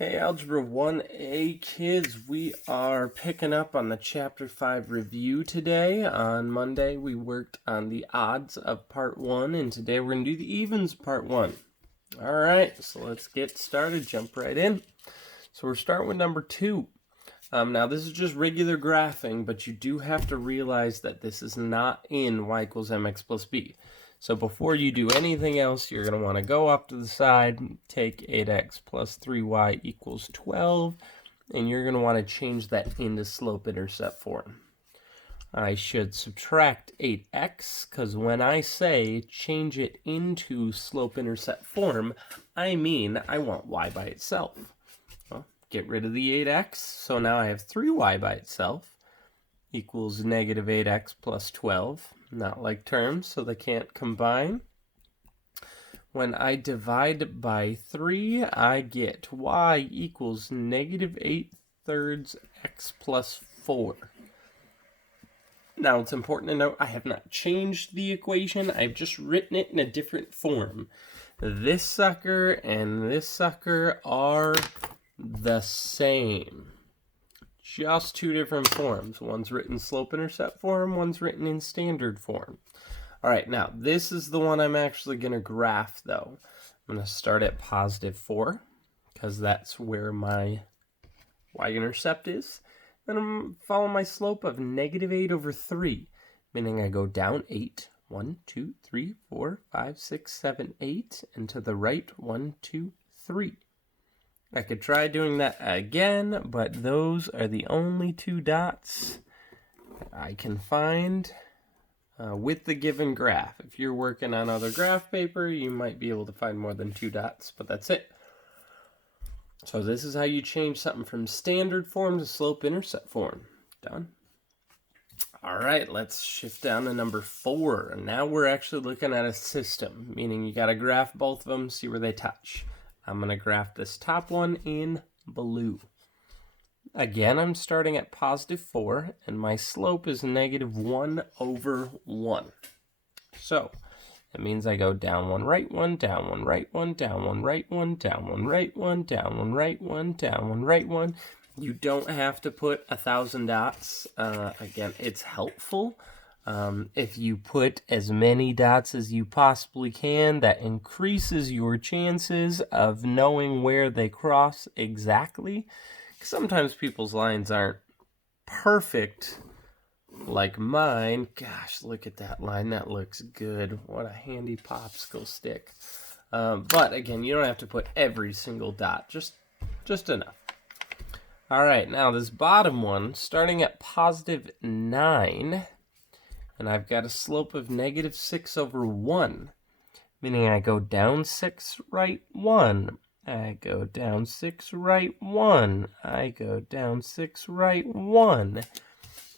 Hey, Algebra 1A kids, we are picking up on the Chapter 5 review today. On Monday, we worked on the odds of Part 1, and today we're going to do the evens Part 1. All right, so let's get started, jump right in. So we're starting with number 2. Now, this is just regular graphing, but you do have to realize that this is not in y equals mx plus b. So before you do anything else, you're going to want to go up to the side, take 8x plus 3y equals 12, and you're going to want to change that into slope-intercept form. I should subtract 8x, because when I say change it into slope-intercept form, I mean I want y by itself. Well, get rid of the 8x, so now I have 3y by itself equals negative 8x plus 12. Not like terms, so they can't combine. When I divide by 3, I get y equals negative 8/3 x plus 4. Now, it's important to note I have not changed the equation. I've just written it in a different form. This sucker and this sucker are the same. Just two different forms. One's written slope-intercept form, one's written in standard form. All right, now this is the one I'm actually going to graph, though. I'm going to start at positive 4, because that's where my y-intercept is. Then I'm going to follow my slope of negative 8/3, meaning I go down 8. 1, 2, 3, 4, 5, 6, 7, 8, and to the right, 1, 2, 3. I could try doing that again, but those are the only two dots I can find with the given graph. If you're working on other graph paper, you might be able to find more than two dots, but that's it. So this is how you change something from standard form to slope-intercept form. Done. All right, let's shift down to number 4. And now we're actually looking at a system, meaning you got to graph both of them, see where they touch. I'm going to graph this top one in blue. Again, I'm starting at positive 4, and my slope is negative 1/1. So, that means I go down one, right one, down one, right one, down one, right one, down one, right one, down one, right one, down one, right one. You don't have to put 1,000 dots. Again, it's helpful. If you put as many dots as you possibly can, that increases your chances of knowing where they cross exactly. Sometimes people's lines aren't perfect like mine. Gosh, look at that line. That looks good. What a handy popsicle stick. But again, you don't have to put every single dot, just enough. All right, now this bottom one, starting at positive 9, and I've got a slope of negative 6/1, meaning I go down 6, right 1. I go down 6, right 1. I go down 6, right 1.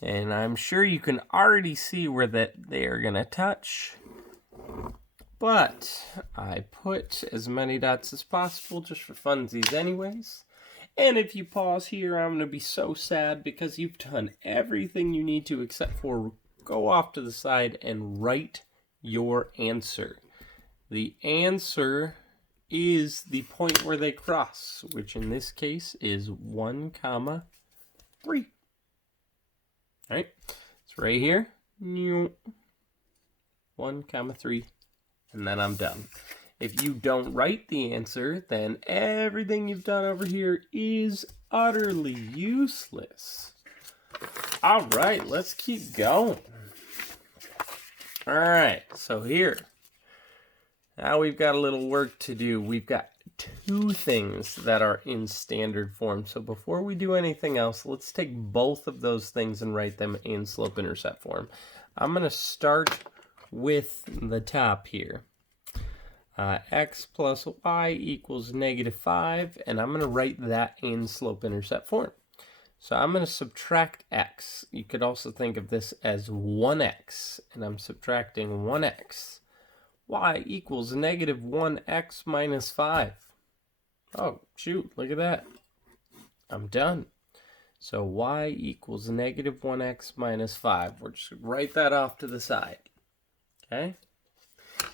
And I'm sure you can already see where they are going to touch. But I put as many dots as possible just for funsies anyways. And if you pause here, I'm going to be so sad because you've done everything you need to except for go off to the side and write your answer. The answer is the point where they cross, which in this case is 1, 3. All right, it's right here. 1, 3, and then I'm done. If you don't write the answer, then everything you've done over here is utterly useless. All right, let's keep going. All right, so here. Now we've got a little work to do. We've got 2 things that are in standard form. So before we do anything else, let's take both of those things and write them in slope-intercept form. I'm going to start with the top here. X plus y equals negative 5, and I'm going to write that in slope-intercept form. So I'm going to subtract x. You could also think of this as 1x, and I'm subtracting 1x. Y equals negative 1x minus 5. Oh, shoot, look at that. I'm done. So y equals negative 1x minus 5. We're just going to write that off to the side. Okay?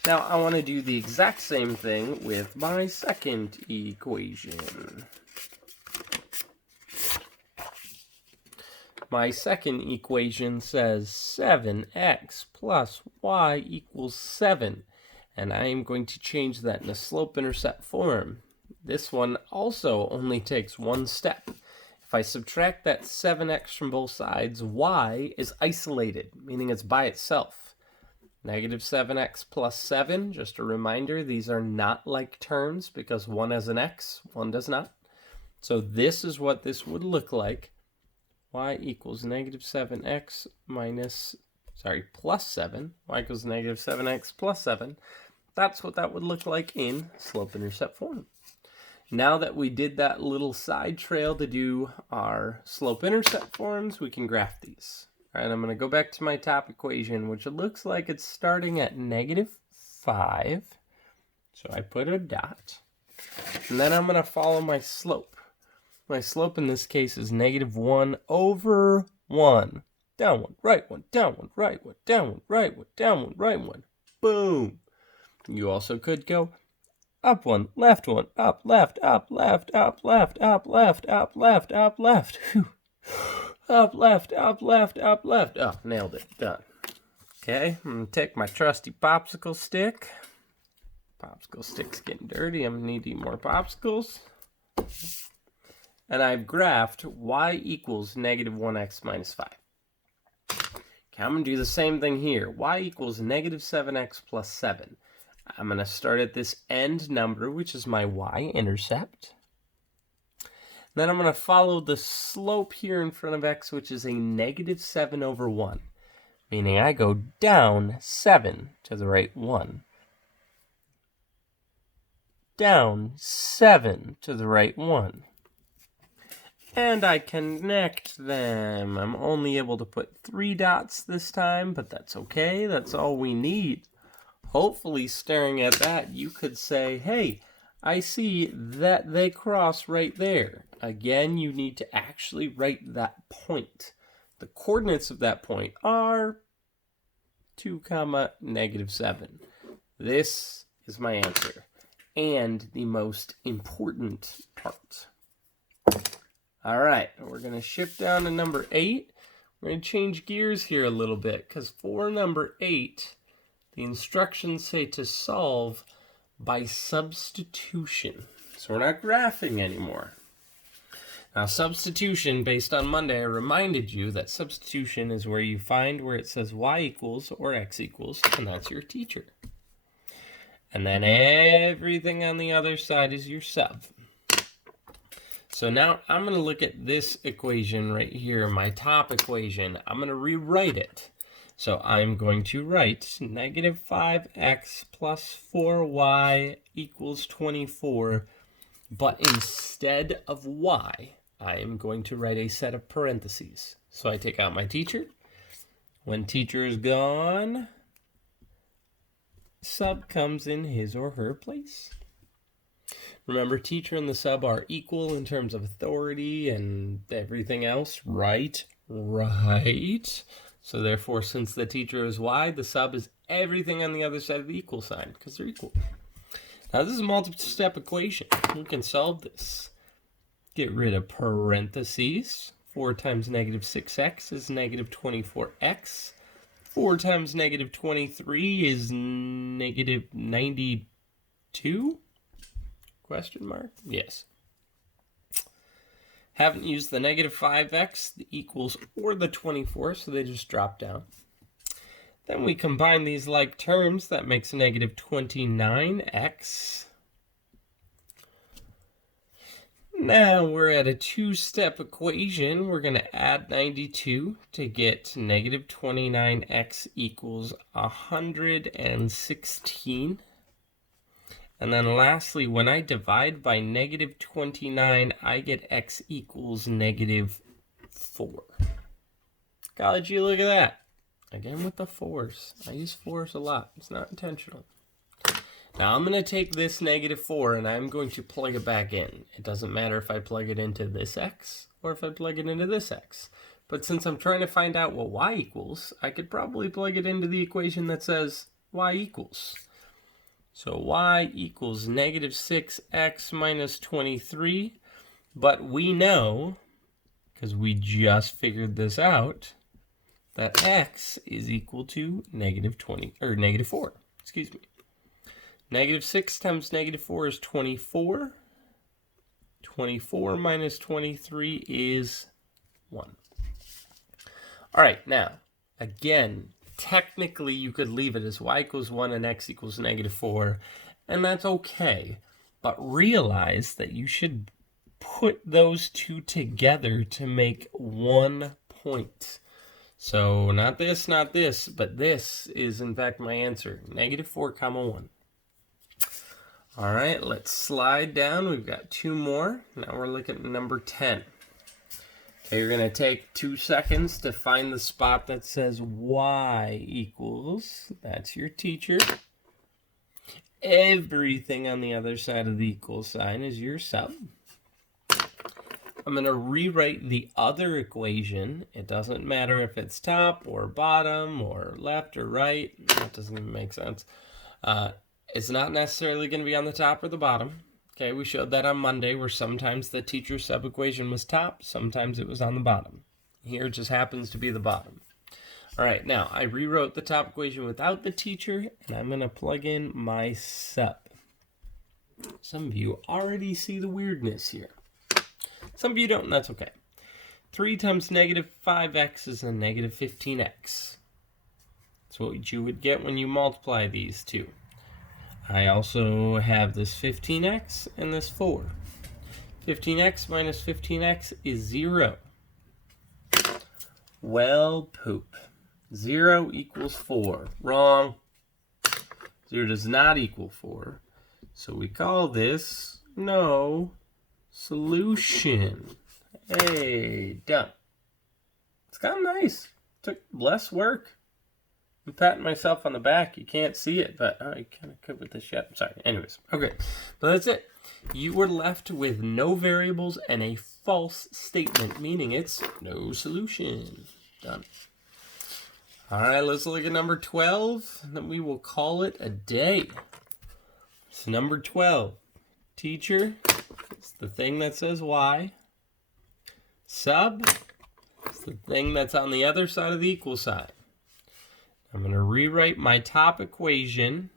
Now, I want to do the exact same thing with my second equation. My second equation says 7x plus y equals 7. And I am going to change that in a slope-intercept form. This one also only takes one step. If I subtract that 7x from both sides, y is isolated, meaning it's by itself. Negative 7x plus 7, just a reminder, these are not like terms because one has an x, one does not. So this is what this would look like. Y equals negative 7x plus 7. Y equals negative 7x plus 7. That's what that would look like in slope-intercept form. Now that we did that little side trail to do our slope-intercept forms, we can graph these. All right, I'm going to go back to my top equation, which it looks like it's starting at negative 5. So I put a dot. And then I'm going to follow my slope. My slope in this case is negative 1 over 1. Down 1, right 1, down 1, right 1, down 1, right 1, down 1, right 1. Boom. You also could go up 1, left 1, up, left, up, left, up, left, up, left, up, left, up, left. Whew. Up, left, up, left, up, left. Oh, nailed it. Done. Okay, I'm going to take my trusty popsicle stick. Popsicle stick's getting dirty. I'm going to need more popsicles. And I've graphed y equals negative 1x minus 5. Okay, I'm going to do the same thing here. Y equals negative 7x plus 7. I'm going to start at this end number, which is my y-intercept. Then I'm going to follow the slope here in front of x, which is a negative 7 over 1. Meaning I go down 7 to the right 1. Down 7 to the right 1. And I connect them. I'm only able to put 3 dots this time, but that's okay. That's all we need. Hopefully, staring at that, you could say, hey, I see that they cross right there. Again, you need to actually write that point. The coordinates of that point are 2, negative 7. This is my answer. And the most important part. All right, we're going to shift down to number 8. We're going to change gears here a little bit because for number 8, the instructions say to solve by substitution. So we're not graphing anymore. Now, substitution, based on Monday, I reminded you that substitution is where you find where it says y equals or x equals, and that's your teacher. And then everything on the other side is your sub. So now I'm going to look at this equation right here, my top equation. I'm going to rewrite it. So I'm going to write negative 5x plus 4y equals 24, but instead of y, I am going to write a set of parentheses. So I take out my teacher. When teacher is gone, sub comes in his or her place. Remember, teacher and the sub are equal in terms of authority and everything else, right? Right. So therefore, since the teacher is y, the sub is everything on the other side of the equal sign, because they're equal. Now, this is a multiple-step equation. We can solve this. Get rid of parentheses. 4 times negative 6x is negative 24x. 4 times negative 23 is negative 92? Question mark? Yes. Haven't used the negative 5x, the equals, or the 24, so they just drop down. Then we combine these like terms. That makes negative 29x. Now we're at a 2-step equation. We're going to add 92 to get negative 29x equals 116. And then lastly, when I divide by negative 29, I get x equals negative 4. Golly, you look at that. Again with the 4s. I use 4s a lot. It's not intentional. Now I'm going to take this negative 4 and I'm going to plug it back in. It doesn't matter if I plug it into this x or if I plug it into this x. But since I'm trying to find out what y equals, I could probably plug it into the equation that says y equals. So y equals negative 6x minus 23. But we know because we just figured this out, that x is equal to -20, or -4, excuse me. -6 times -4 is 24. 24 minus 23 is 1. All right, now, again, technically you could leave it as y equals 1 and x equals -4, and that's okay. But realize that you should put those two together to make 1 point. So not this, but this is in fact my answer, -4, 1. All right, let's slide down. We've got 2 more. Now we're looking at number 10. Okay, you're going to take 2 seconds to find the spot that says y equals, that's your teacher. Everything on the other side of the equal sign is your sub. I'm going to rewrite the other equation. It doesn't matter if it's top or bottom or left or right. That doesn't even make sense. It's not necessarily going to be on the top or the bottom. Okay, we showed that on Monday where sometimes the teacher sub equation was top, sometimes it was on the bottom. Here it just happens to be the bottom. All right, now I rewrote the top equation without the teacher, and I'm going to plug in my sub. Some of you already see the weirdness here. Some of you don't, and that's okay. 3 times -5x is a -15x. That's what you would get when you multiply these two. I also have this 15x and this 4. 15x minus 15x is 0. Well, poop. 0 equals 4. Wrong. 0 does not equal 4. So we call this no solution. Hey, done. It's kind of nice. Took less work. I'm patting myself on the back. You can't see it, but I kind of could with this shit. Sorry. Anyways, okay. But that's it. You were left with no variables and a false statement, meaning it's no solution. Done. All right, let's look at number 12, and then we will call it a day. So number 12, teacher, it's the thing that says y. Sub, it's the thing that's on the other side of the equal sign. I'm going to rewrite my top equation,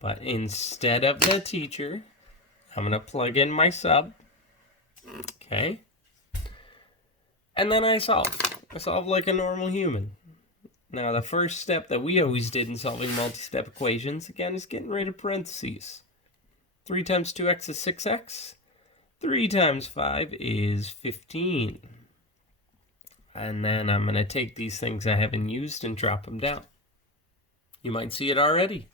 but instead of the teacher, I'm going to plug in my sub. Okay. And then I solve. I solve like a normal human. Now, the first step that we always did in solving multi-step equations, again, is getting rid of parentheses. 3 times 2x is 6x. 3 times 5 is 15. And then I'm going to take these things I haven't used and drop them down. You might see it already.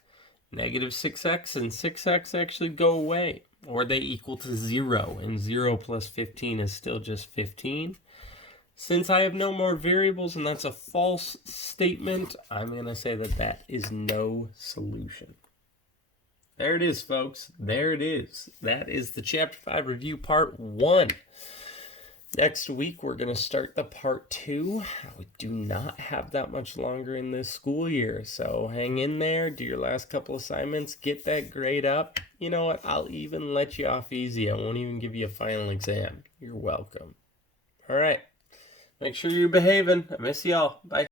-6x and 6x actually go away, or they equal to 0, and 0 plus 15 is still just 15. Since I have no more variables and that's a false statement, I'm going to say that that is no solution. There it is, folks. There it is. That is the Chapter 5 review part 1. Next week, we're going to start the part 2. We do not have that much longer in this school year, so hang in there, do your last couple assignments, get that grade up. You know what? I'll even let you off easy. I won't even give you a final exam. You're welcome. All right. Make sure you're behaving. I miss y'all. Bye.